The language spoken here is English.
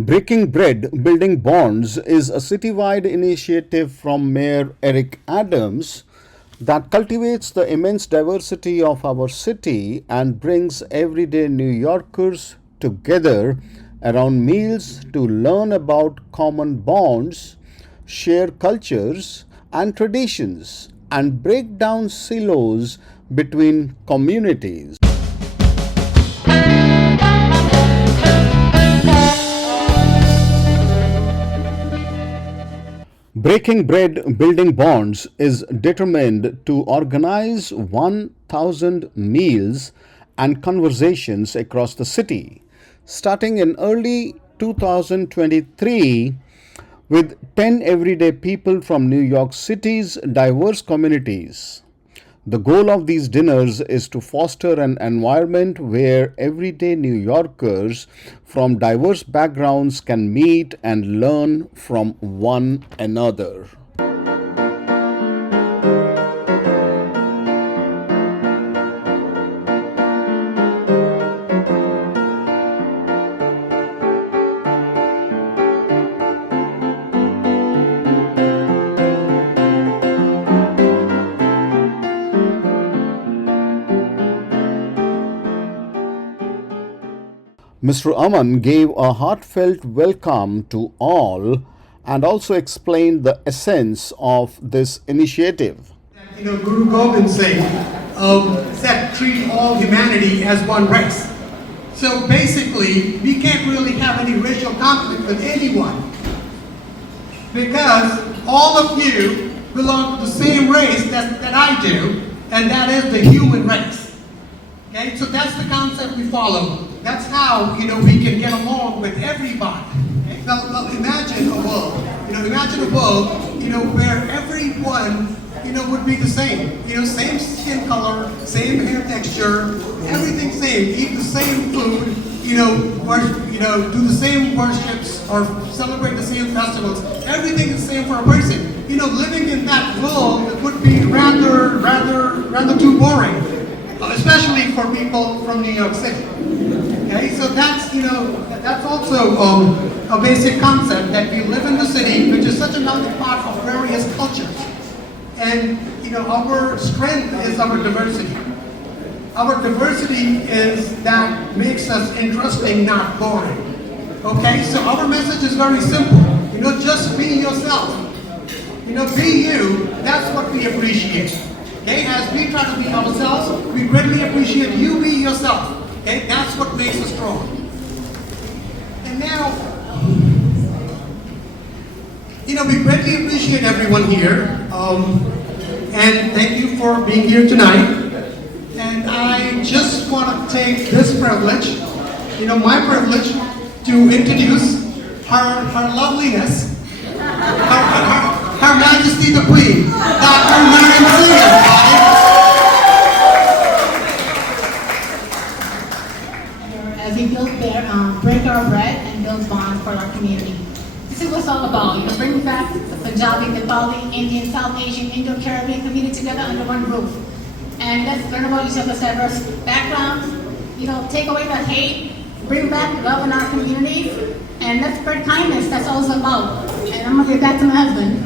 Breaking Bread, Building Bonds is a citywide initiative from Mayor Eric Adams that cultivates the immense diversity of our city and brings everyday New Yorkers together around meals to learn about common bonds, share cultures and traditions, and break down silos between communities. Breaking Bread Building Bonds is determined to organize 1,000 meals and conversations across the city, starting in early 2023 with 10 everyday people from New York City's diverse communities. The goal of these dinners is to foster an environment where everyday New Yorkers from diverse backgrounds can meet and learn from one another. Mr. Aman gave a heartfelt welcome to all and also explained the essence of this initiative. Guru Gobind Singh said treat all humanity as one race. So basically, we can't really have any racial conflict with anyone because all of you belong to the same race that I do, and that is the human race. Okay, so that's the concept we follow. That's how we can get along with everybody. Okay? Well, imagine a world. Imagine a world where everyone would be the same. Same skin color, same hair texture, everything same. Eat the same food. Do the same worships or celebrate the same festivals. Everything is the same for a person. Living in that world would be rather too boring, especially for people from New York City. Okay, so that's also a basic concept that we live in the city, which is such a melting pot of various cultures. And our strength is our diversity. Our diversity is that makes us interesting, not boring. Okay, so our message is very simple. Just be yourself. Be you. That's what we appreciate. Okay, as we try to be ourselves, we greatly appreciate you be yourself. Okay, that's what makes us strong. And now, we greatly appreciate everyone here, and thank you for being here tonight. And I just want to take this privilege, my privilege, to introduce her loveliness, her Majesty the Queen, Dr. Mariam Singh. As we break our bread and build bonds for our community. This is what it's all about, bringing back the Punjabi, Nepali, Indian, South Asian, Indo-Caribbean community together under one roof. And let's learn about each other's diverse backgrounds, take away the hate, bring back love in our communities, and let's spread kindness. That's all it's about. And I'm going to give that to my husband.